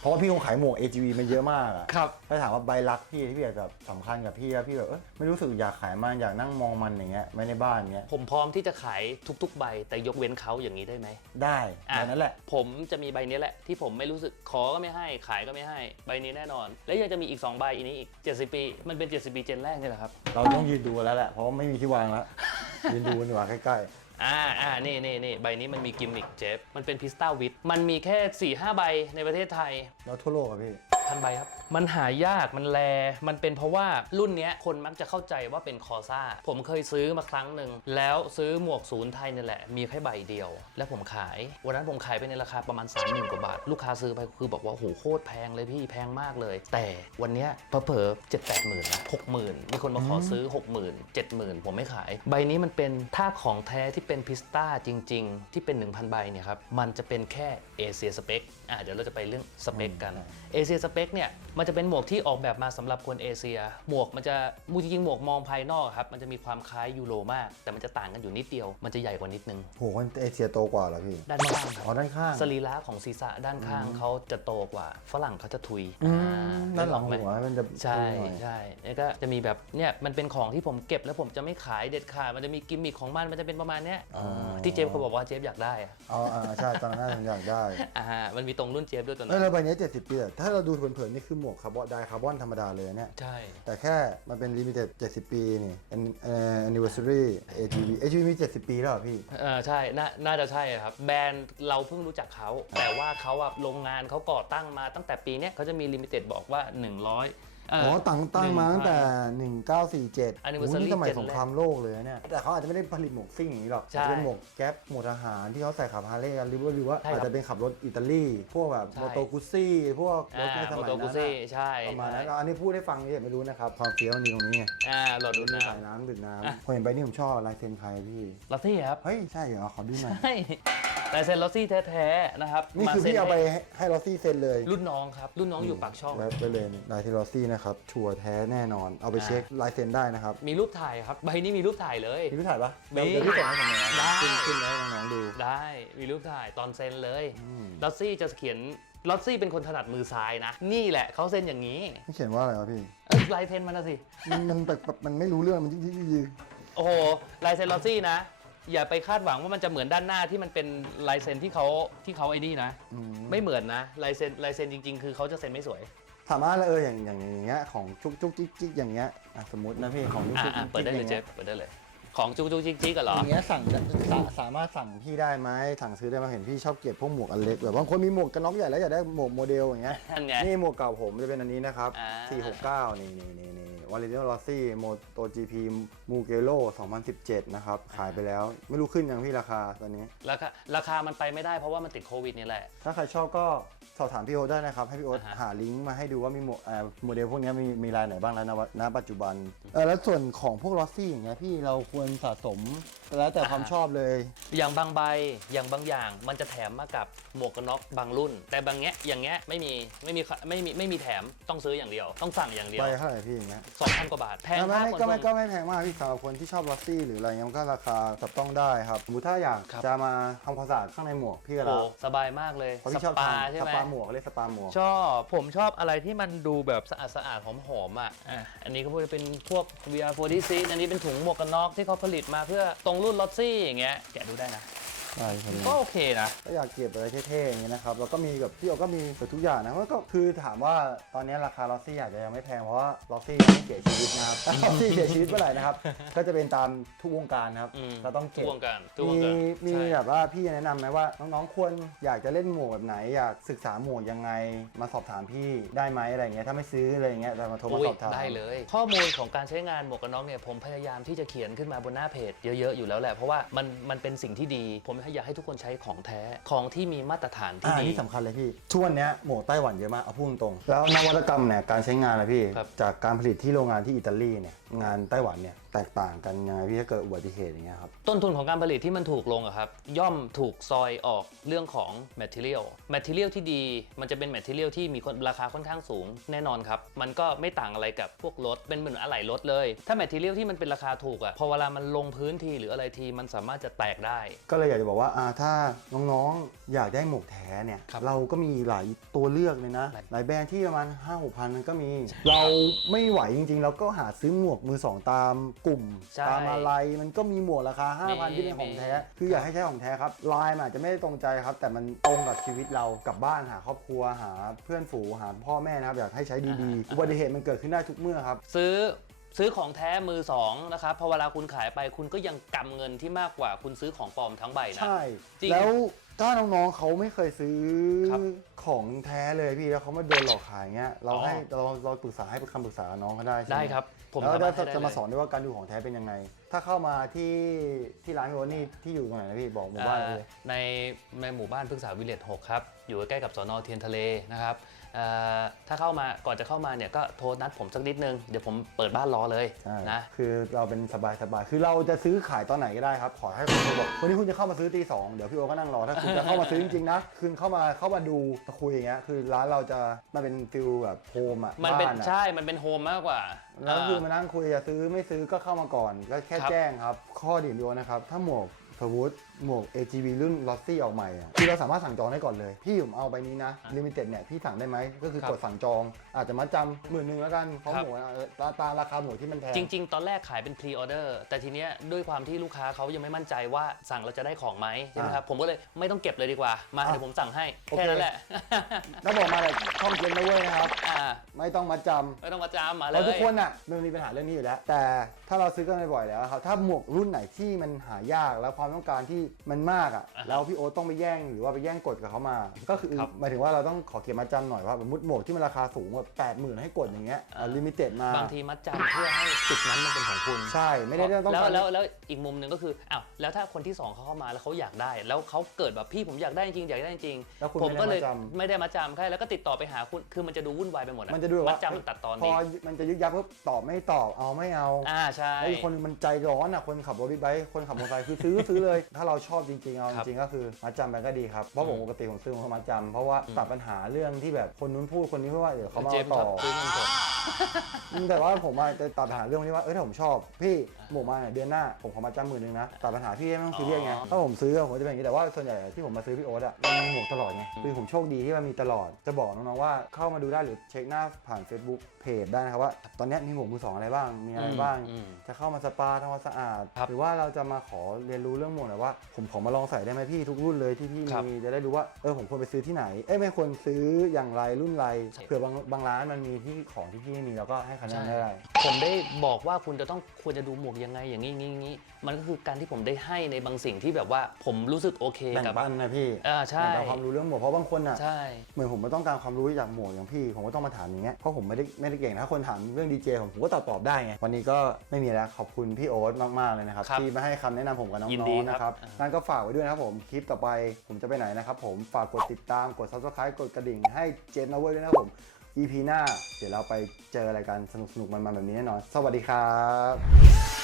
Speaker 1: เพราะว่าพี่คงขายหมวก AGV มาเยอะมากอะ
Speaker 2: ครับ
Speaker 1: ถ้าถามว่าใบรักพี่ที่พี่แบบสำคัญกับพี่แล้วพี่แบบเอยไม่รู้สึกอยากขายมันอยากนั่งมองมันอย่างเงี้ยไว้ในบ้านอย่างเงี้ย
Speaker 2: ผมพร้อมที่จะขายทุก ๆ ใบแต่ยกเว้นเขาอย่างนี้ได้ไหม
Speaker 1: ได้
Speaker 2: อะ
Speaker 1: แบบนั้นแหละ
Speaker 2: ผมจะมีใบนี้แหละ ที่ผมไม่รู้สึกขอก็ไม่ให้ ขายก็ไม่ให้ ใบนี้แน่นอน แล้วยังจะมีอีก 2 ใบอีนี้อีก 70 ปี มันเป็น 70 ปีเจนแรกนี่แหละครับ
Speaker 1: เราต้องยืนดูแล้วแหละเพราะว่าไม่มีที่วางแล้วยืนดูกันดีกว่าใกล้
Speaker 2: อ่าอ่านี่นี่นี่ใบนี้มันมีกิมมิคเจฟ มันเป็นพิสตาวิทมันมีแค่4ี่ห้าใบในประเทศไทย
Speaker 1: ๆแล้วทั่วโลกอะพี่
Speaker 2: พันใบครับ มันหายากมันแล มันเป็นเพราะว่ารุ่นเนี้ยคนมักจะเข้าใจว่าเป็นคอซ่า ผมเคยซื้อมาครั้งหนึ่ง แล้วซื้อหมวกศูนย์ไทยนี่แหละ มีแค่ใบเดียว แล้วผมขาย วันนั้นผมขายไปในราคาประมาณ 3 0,000 กว่าบาท ลูกค้าซื้อไปคือบอกว่าโหโคตรแพงเลยพี่แพงมากเลย แต่วันเนี้ยเผลอๆเจ็ดแปดหมื่นนะหกหมื่นมีคนมาขอซื้อ 6 0 0 0 0 7 0,000 ผมไม่ขาย ใบนี้มันเป็นถ้าของแท้ที่เป็นพิสต้าจริง ๆ ที่เป็น 1,000 ใบเนี่ยครับมันจะเป็นแค่เอเชียสเปคอะเดี๋ยวเราจะไปเรื่องสเปคกันเอเชียสเปคเนี่ยมันจะเป็นหมวกที่ออกแบบมาสำหรับคนเอเชีย หมวกมันจะมูจริงๆหมวกมองภายนอกครับ มันจะมีความคล้ายยูโรมาก แต่มันจะต่างกันอยู่นิดเดียว มันจะใหญ่กว่านิดนึง
Speaker 1: โหคนเอเชียโตกว่าเหรอพี่
Speaker 2: ด้านข้างครับ
Speaker 1: อ๋อด้านข้าง
Speaker 2: สรีระของศีรษะด้านข้างเขาจะโตกว่า ฝรั่งเขาจะทุย
Speaker 1: อื
Speaker 2: อ่าม
Speaker 1: ด้านหลัง
Speaker 2: นึกออก
Speaker 1: หัวมันจะ
Speaker 2: ใช่
Speaker 1: หน่อย
Speaker 2: ใช่แล้วก็จะมีแบบเนี่ยมันเป็นของที่ผมเก็บแล้วผมจะไม่ขายเด็ดขาดมันจะมีกิมมิคของมันมันจะเป็นประมาณเนี้ย
Speaker 1: อ๋อ
Speaker 2: ที่เจฟเขาบอกว่าเจฟอยากได้อะ
Speaker 1: อ๋ออ่าใช่ตอนนั้นผมอยากได้
Speaker 2: อ่ามันมีตรงรุ่นเจฟด้วยตัว
Speaker 1: เอ้
Speaker 2: นั้
Speaker 1: ย
Speaker 2: น
Speaker 1: แล้วใบนี้70ปีอะถ้าเราดูเผินๆนี่คือหมวกคาร์บอนไดคาร์บอนธรรมดาเลยเนี่ย
Speaker 2: ใช่
Speaker 1: แต่แค่มันเป็นลิมิเต็ด70 ปีนี่ An- เอ่อ anniversary AGV AGV มี 70 ปีแล้วเหรอพี่
Speaker 2: เออใช่น่าน่าจะใช่ครับ แบรนด์เราเพิ่งรู้จักเขา แต่ว่าเขาอะโรงงานเขาก่อตั้งมาตั้งแต่ปีเนี้ยเขาจะมีลิมิเต็ดบอกว่า 100 เอ๋
Speaker 1: อตั้งตั้งมาตั้งแต่ 1947
Speaker 2: Anniversary
Speaker 1: โอ้นี่สมัย
Speaker 2: เจ็ด
Speaker 1: สงครามโลกเลยนะเนี่ย แต่เขาอาจจะไม่ได้ผลิตหมวกซิ่งอย่างนี้หรอก
Speaker 2: ใช่
Speaker 1: อาจจะเป็นหมวกแก๊ปหมวกทหารที่เขาใส่ขับฮาร์เลย์กันหรือว่าหรือว่า
Speaker 2: ใช่ครับ
Speaker 1: อาจจะเป็นขับรถอิตาลี พวกแบบ
Speaker 2: ใช่
Speaker 1: โมโตกุซี่ พวกรถในส
Speaker 2: โม
Speaker 1: มัย
Speaker 2: โต
Speaker 1: นั้น
Speaker 2: กุ
Speaker 1: อะ
Speaker 2: ซี่ใช่
Speaker 1: ประมาณนั้น
Speaker 2: ใช่
Speaker 1: อันนี้พูดให้ฟังนี่ไม่รู้นะครับ ความเฟี้ยวมันมีตรงนี้ไง
Speaker 2: อ่าหลอดดูด
Speaker 1: มี
Speaker 2: น้
Speaker 1: สายน้ำดื่มน้ำผมเห็นใบนี้ผมชอบลายเซ็นใครพี่ำ
Speaker 2: ลอตซี่ครับ
Speaker 1: เฮ้ย ใช่เหรอ ขอดูหน่อย
Speaker 2: ใช่ ลายเซ็นลอตซี่แท้ๆนะครับ
Speaker 1: นี่คือ
Speaker 2: มาซ็
Speaker 1: พี่เอาไป
Speaker 2: ให้
Speaker 1: ให้ให้ลอสซี่เซ็นเลย
Speaker 2: รุ่นน้องครับ รุ่นน้องอยู่ปากช่อง
Speaker 1: แวบไปเลยนี่ลายเซ็นลอสซี่นะครับชัวร์แท้แน่นอน เอาไป
Speaker 2: อ่า
Speaker 1: เช็คลายเซ็นได้นะครับ
Speaker 2: มีรูปถ่ายครับ ใบนี้มีรูปถ่ายเลย
Speaker 1: มีพี่ถ่ายปะ
Speaker 2: มี
Speaker 1: เดี๋ยวเดี๋ยวพี่ส่งให้ผมหน่อยนะ
Speaker 2: ได้
Speaker 1: ขึ้นขึ้นแล้วให้น้องๆดู
Speaker 2: ได้มีรูปถ่ายตอนเซ็นเลย
Speaker 1: อืม
Speaker 2: ลอตซี่จะเขียนลอตซี่เป็นคนถนัดมือซ้ายนะ นี่แหละเขาเซ็นอย่างนี้
Speaker 1: นี่เขียนว่าอะไรวะพี่
Speaker 2: เอ้ยลายเซ็นมันนะสิ
Speaker 1: มันมันแบบแบบมันไม่รู้เรื่องมันยิ่งยิ่ง
Speaker 2: โอ้โหลายเซ็นลอตซี่นะ อย่าไปคาดหวังว่ามันจะเหมือนด้านหน้าที่มันเป็นลายเซ็นที่เขาที่เขาไอ้นี่นะ
Speaker 1: อืม
Speaker 2: ไม่เหมือนนะลายเซ็นลายเซ็นจริง ๆ คือเขาจะเซ็นไม่สวย
Speaker 1: ถามว่าแล้วเอออย่างอย่างอย่างเงี้ยของจุกจุกจิ๊กจิ๊กอย่างเงี้ยอะสมมตินะพี่ของจุก
Speaker 2: อะ
Speaker 1: จุก
Speaker 2: อะ
Speaker 1: จิ๊ก
Speaker 2: เปิดได้
Speaker 1: อ
Speaker 2: เลย
Speaker 1: ย่าง
Speaker 2: เจ
Speaker 1: เงี้
Speaker 2: ฟ
Speaker 1: ย
Speaker 2: เปิดได้เลย ของจุกจุกจิกจิกกันเหรอ
Speaker 1: อย่างเงี้ยสั่งได้สาสามารถสั่งพี่ได้ไหมสั่งซื้อได้ไหมเห็นพี่ชอบเก็บพวกหมวกอันเล็กแบบบางคนมีหมวกกันน็อกใหญ่แล้วอยากได้หมวกโมเดลอย่างเงี้ย
Speaker 2: นั่นไง
Speaker 1: นี่หมวกเก่าผมจะเป็นอันนี้นะครับ
Speaker 2: อ่า
Speaker 1: 469นี่นี่นี่นี่ วาเลนติโนลอซี่โมโตจีพีมูเกโล2017 นะครับ ขายไปแล้ว ไม่รู้ขึ้นยังพี่ราคาตอนนี้
Speaker 2: ราคาราคามันไปไม่ได้เพราะว่ามันติดโควิดนี่แหละ
Speaker 1: ถ้าใครชอบก็ สอบถามพี่โอ๊ตได้นะครับ ให้พี่โอ๊ต
Speaker 2: อ่าฮะ
Speaker 1: หาลิงก์มาให้ดูว่ามีโมเอ่อโมเดลพวกนี้มีมีลายไหนบ้างแล้วณณปัจจุบันเออแล้วส่วนของพวกลอซี่อย่างเงี้ยพี่เราควรสะสมแล้วแต่ความชอบเลย
Speaker 2: อย่างบางใบอย่างบางอย่าง มันจะแถมมากับหมวกกันน็อกบางรุ่น แต่บางเงี้ยอย่างเงี้ยไม่มีไม่มีไม่มีไม่มีแถมต้องซื้ออย่างเดียว ต้องสั่งอย่างเดียว
Speaker 1: ใบเท่าไหร่พี่อย่างเงี้ย
Speaker 2: สองพันกว่าบาทแพง
Speaker 1: ไม่
Speaker 2: มาก
Speaker 1: ไม่
Speaker 2: คน
Speaker 1: ก็ไม่
Speaker 2: ช
Speaker 1: ก็
Speaker 2: ม
Speaker 1: ไม่แพงมากพี่สำหรับคนที่ชอบลอสซี่หรืออะไรเงี้ยมันก็ราคาจับต้องได้ครับสมมติถ้าอยาก
Speaker 2: ครับ
Speaker 1: จะมาทำความสะอาดข้างในหมวกพี่ก็
Speaker 2: โอ้
Speaker 1: รับ
Speaker 2: สบายมากเลย
Speaker 1: เพราะ
Speaker 2: ส
Speaker 1: พี่ชอบ
Speaker 2: ปา
Speaker 1: ทำ
Speaker 2: ใช่
Speaker 1: ส
Speaker 2: ไหม
Speaker 1: ปาหมวกเรียกสปาหมวก
Speaker 2: ชอบผมชอบอะไรที่มันดูแบบสะอาดสะอาดหอมหอมๆอะอะ อันนี้ก็พูดเป็นพวก VR46 อันนี้เป็นถุงหมวกกันน็อกที่เขาผลิตมาเพื่อตรงรุ่นลอตซี่อย่างเงี้ยแกะดูได้นะ
Speaker 1: ใช่ครับ
Speaker 2: ก็โอเคนะ
Speaker 1: ก็อยากเก็บอะไรเท่ๆอย่างเงี้ยนะครับแล้วก็มีแบบพี่โอก็มีแบบทุกอย่างนะก็คือถามว่าตอนนี้ราคาลอสซี่อาจจะยังไม่แพงเพราะว่าลอสซี่ยังไม่เสียชีวิตนะครับถ้าลอสซี่เสียชีวิตเมื่อไหร่นะครับ ก็จะเป็นตามทุกวงการนะครับ
Speaker 2: อืม
Speaker 1: เราต้อง
Speaker 2: ทุ
Speaker 1: เก็
Speaker 2: ก
Speaker 1: บ
Speaker 2: วงการทุกว
Speaker 1: มี
Speaker 2: งการ
Speaker 1: มี
Speaker 2: ใช่
Speaker 1: แบบว่าพี่จะแนะนำไหมว่าน้องๆควรอยากจะเล่นหมวกแบบไหน อยากศึกษาหมวกยังไงมาสอบถามพี่ได้ไหมอะไรเงี้ยถ้าไม่ซื้ออะไรเงี้ยจะมาโทรมา
Speaker 2: อุ๊ย
Speaker 1: สอบถาม
Speaker 2: ได้เลย ข้อมูลของการใช้งานหมวกกันน็อกเนี่ยผมพยายามที่จะเขียนขึ้นมาบนหน้าเพจเยอะๆอยู่แล้วแหละเพราะว่ามันมันเป็นสิ่งที่ดี ผมอยากให้ทุกคนใช้ของแท้ของที่มีมาตรฐานที่
Speaker 1: อ่า
Speaker 2: ดี
Speaker 1: นี่สำคัญเลยพี่ช่วงเนี้ยหมวกไต้หวันเยอะมากเอาพูดตรงๆแล้วนวัตกรรมเนี่ยการใช้งานนะพี่
Speaker 2: ครับ
Speaker 1: จากการผลิตที่โรงงานที่อิตาลีเนี่ย งานไต้หวันเนี่ยแตกต่างกันยังไงพี่ถ้าเกิดอุบัติเหตุอย่างเงี้ยครับ
Speaker 2: ต้นทุนของการผลิตที่มันถูกลงอะครับย่อมถูกซอยออกเรื่องของ material material ที่ดีมันจะเป็น material ที่มีคนราคาค่อนข้างสูงแน่นอนครับมันก็ไม่ต่างอะไรกับพวกรถเป็นเหมือนอะไหล่รถเลย ถ้า material ที่มันเป็นราคาถูกอะพอเวลามันลงพื้นทีหรืออะไรทีมันสามารถจะแตกได้
Speaker 1: ก็เลยอยากจะบอกว่าอ่าถ้าน้องๆอยากได้หมวกแท้เนี่ย
Speaker 2: ครับ
Speaker 1: เราก็มีหลายตัวเลือกเลยนะ
Speaker 2: หลาย
Speaker 1: หลายแบรนด์ที่ประมาณ5 6พันมันก็มี เราไม่ไหวจริงๆ เราก็หาซื้อหมวกมือสองตามกลุ่ม
Speaker 2: ใช่
Speaker 1: ตามอะไรมันก็มีหมวกราคา 5,000
Speaker 2: มี
Speaker 1: ที่เป็นของแท้
Speaker 2: มี
Speaker 1: คืออยากให้ใช้ของแท้ครับลายมันอาจจะไม่ได้ตรงใจครับ แต่มันตรงกับชีวิตเรากลับบ้านหาครอบครัวหาเพื่อนฝูงหาพ่อแม่นะครับอยากให้ใช้ดีๆอุบัติเหตุมันเกิดขึ้นได้ทุกเมื่อครับ
Speaker 2: ซื้อซื้อของแท้มือสองนะครับพอเวลาคุณขายไปคุณก็ยังกำเงินที่มากกว่าคุณซื้อของปลอมทั้งใบนะ
Speaker 1: ใช่
Speaker 2: จริง
Speaker 1: แล้วถ้าน้องๆเขาไม่เคยซื้อ
Speaker 2: ครับ
Speaker 1: ของแท้เลยพี่แล้วเขามาโดนหลอกขายเงี้ยเรา
Speaker 2: อ๋อ
Speaker 1: ให้เราเราปรึกษาให้คำปรึกษาน้องเขาได้ใช่หม
Speaker 2: ได้ครับ ผม
Speaker 1: แล้ว
Speaker 2: สา
Speaker 1: จะ
Speaker 2: มารถให้ได้
Speaker 1: จะมา
Speaker 2: เลย
Speaker 1: สอนด้วยว่าการดูของแท้เป็นยังไง ถ้าเข้ามาที่ที่ร้านพี่โอตนี่ที่อยู่ตรงไหนนะพี่บอกหมู่บ้านเลย
Speaker 2: ในในหมู่บ้านพฤกษาวิลเลจ6ครับ อยู่ใกล้กับสอนอเทียนทะเลนะครับเอ่อ ถ้าเข้ามาก่อนจะเข้ามาเนี่ยก็โทรนัดผมสักนิดนึง เดี๋ยวผมเปิดบ้านรอเลย
Speaker 1: ใช่
Speaker 2: นะ
Speaker 1: คือเราเป็นสบายสบายๆคือเราจะซื้อขายตอนไหนก็ได้ครับขอให้คุณบอกวันนี้คุณจะเข้ามาซื้อตีสองเดี๋ยวพี่โอก็นั่งรอถ้าคุณจะเข้ามาซื้อจริงๆนะคุณเข้ามาเข้ามาดูมาคุยอย่างเงี้ยคือร้านเราจะมันเป็นฟิลแบบโฮมอะ
Speaker 2: มันเป็น
Speaker 1: บ้านอะ
Speaker 2: ใช่มันเป็นโฮมมากกว่า
Speaker 1: แล้วคือ
Speaker 2: อ่า
Speaker 1: มานั่งคุยจะซื้อไม่ซื้อก็เข้ามาก่อนก็แค่
Speaker 2: ครับ
Speaker 1: แจ้งครับ ข้อดีพี่โอนะครับถ้าหมวกสมมติ หมวก AGV รุ่นลอสซี่ออกใหม่อะคือเราสามารถสั่งจองได้ก่อนเลย พี่ผมเอาใบนี้นะลิมิเต็ดเนี่ย พี่สั่งได้ไหม ก็คือ
Speaker 2: ครับ
Speaker 1: กดสั่งจอง อาจจะมาจำหมื่นหนึ่งแล้วกัน เพราะ
Speaker 2: ครับ
Speaker 1: หมวกอะเออตาตามราคาหมวกที่มันแพง
Speaker 2: จริง ๆ ตอนแรกขายเป็นพรีออเดอร์แต่ทีเนี้ยด้วยความที่ลูกค้าเขายังไม่มั่นใจว่าสั่งเราจะได้ของไหมใช่ไหมครับ ผมก็เลยไม่ต้องเก็บเลยดีกว่า มา
Speaker 1: อะ
Speaker 2: เดี๋ยวผมสั่งให้
Speaker 1: โอเค
Speaker 2: แค่นั้นแหละ
Speaker 1: แล้วบอกมาเลยช่องเกมนะเว้ยนะครับ
Speaker 2: อ่า
Speaker 1: ไม่ต้องมาจำ
Speaker 2: ไม่ต้องมาจำมาเล
Speaker 1: เรา
Speaker 2: ย
Speaker 1: ทุกคนอะมันมีปัญหาเรื่องนี้อยู่แล้ว แต่ถ้าเราซื้อกันบ่อยๆแล้วครับถ้าหมวกรุ่นไหนที่มันหายากแล้วความต้องการที่มันมากอะ
Speaker 2: อ่าฮะ
Speaker 1: แล้วพี่โอ๊ตต้องไปแย่งหรือว่าไปแย่งกดกับเขามา ก็คือ
Speaker 2: ครับ
Speaker 1: หมายถึงว่าเราต้องขอเก็บมาจำหน่อยว่าสมมติหมวกที่มันราคาสูงแบบแปดหมื่นให้กดอย่างเงี้ย
Speaker 2: อ่า
Speaker 1: ลิมิเต็ดมา
Speaker 2: บางทีมัดจำเพื่อให้สิทธิ์นั้นมันเป็นของคุณ
Speaker 1: ใช่ไม่ได้ต้อง
Speaker 2: แล้ว
Speaker 1: การ
Speaker 2: แล้วแล้วอีกมุมหนึ่งก็คืออ้าวแล้วถ้าคนที่สองเขาเข้ามาแล้วเขาอยากได้ แล้วเขาเกิดแบบพี่ผมอยากได้จริงอยากได้จริง
Speaker 1: แล้วคุณ
Speaker 2: ผมก็เลย
Speaker 1: ไม่ได้มาจำ
Speaker 2: ไม่ได้มาจำใช่แล้วก็ติดต่อไปหาคุณคือมันจะดูวุ่นวายไปหมดอะ
Speaker 1: มันจะดูแบบ
Speaker 2: มั
Speaker 1: ว่า
Speaker 2: ดจำมันตัดตอน
Speaker 1: พอ
Speaker 2: นี้
Speaker 1: มันจะยึกยักปุ๊บตอบไม่ตอบเอาไม่เอา
Speaker 2: อ่าใช่
Speaker 1: แล้วอีกคนนึงมันใจร้อนอะคนขับรถบิ๊กไบค์คนขับมอเตอร์ไซค์คือซื้อ ซื้อเลย ถ้าเราชอบจริงๆ เอาจ
Speaker 2: ครับ
Speaker 1: ริงๆ ก็คือมาจำไปก็ดีครับ เพราะผม
Speaker 2: อืม
Speaker 1: ปกติผมซื้อผมก็มาจำเพราะว่าตัดปัญหาเรื่องที่แบบคนนู้นพูดคนนี้พูดว่าเดี๋ยวเขามา
Speaker 2: เจ
Speaker 1: เอา
Speaker 2: มส์
Speaker 1: ต่
Speaker 2: ครับ
Speaker 1: อ
Speaker 2: ซื้อเงินสด
Speaker 1: แต่ว่าผมอะจะตัดปัญหาเรื่องที่ว่าเออถ้าผมชอบ พี่ หมวกมาเนี่ยเดือนหน้าผมขอมาจำหมื่นหนึงนะตัดปัญหาพี่ไม่ต้องซีเรียสไง
Speaker 2: อ๋อ
Speaker 1: ถ้าผมซื้อผมจะเป็นอย่างนี้แต่ว่าส่วนใหญ่ที่ผมมาซื้อพี่โอ๊ตอะมันมีหมวกตลอดไงคือผมโชคดีที่มันมีตลอดจะบอกน้องๆว่าเข้ามาดูได้หรือเช็คหน้าผ่าน Facebook เพจได้นะครับว่าตอนเนี้ยมีหมวกมือสองอะไรบ้างมีอะไรบ้าง
Speaker 2: อืม
Speaker 1: จะเข้ามาสปาทำความสะอาด
Speaker 2: ครับ
Speaker 1: หรือว่าเราจะมาขอเรียนรู้เรื่องหมวกหน่อยว่า ผมขอมาลองใส่ได้ไหมพี่ทุกรุ่นเลยที่พี่
Speaker 2: ครับ
Speaker 1: มีจะได้รู้ว่าเออผมควรไปซื้อที่ไหนเอ้ยไม่ควรซื้ออย่างไรรุ่นไร
Speaker 2: ใช่
Speaker 1: เผื่อบางบางร้านมันมีที่ของที่พี่ไม่มีเราก็ให้คะแนน
Speaker 2: ใช่
Speaker 1: ได้
Speaker 2: ผมได้บอกว่าคุณจะต้องควรจะดูหมวกยังไงอย่างนี้อย่างนี้มันก็คือการที่ผมได้ให้ในบางสิ่งที่แบบว่าผมรู้สึกโอเค
Speaker 1: แบ่ง
Speaker 2: กับ
Speaker 1: ปันนะพี่
Speaker 2: อ่าใช่
Speaker 1: แบ่งปันความรู้เรื่องหมวกเพราะบางคนอะ
Speaker 2: ใช่
Speaker 1: เหมือนผมไม่ต้องการความรู้จากหมวกอย่างพี่ ผมก็ต้องมาถามอย่างเงี้ยเพราะผมไม่ได้ไม่ได้เก่งถ้าคนถามเรื่องดีเจผมผมก็ตอบตอบได้ไงวันนี้ก็ไม่มีแล้วขอบคุณพี่โอ๊ตมากๆเลยนะครับ
Speaker 2: ครับ
Speaker 1: ที่มาให้คำแนะนำผมกับน้
Speaker 2: ยิน
Speaker 1: อ
Speaker 2: ดี
Speaker 1: ง
Speaker 2: ค
Speaker 1: ๆ
Speaker 2: รับ
Speaker 1: นะครับ
Speaker 2: อ่า
Speaker 1: นั่นก็ฝากไว้ด้วยนะครับผมคลิปต่อไปผมจะไปไหนนะครับผมฝากกดติดตามกด subscribe กดกระดิ่งให้เจนเอาไว้ด้วยนะครับผม EP หน้า เดี๋ยวเราไปเจออะไรกันสนุกๆมันๆแบบนี้แน่นอน สวัสดีครับ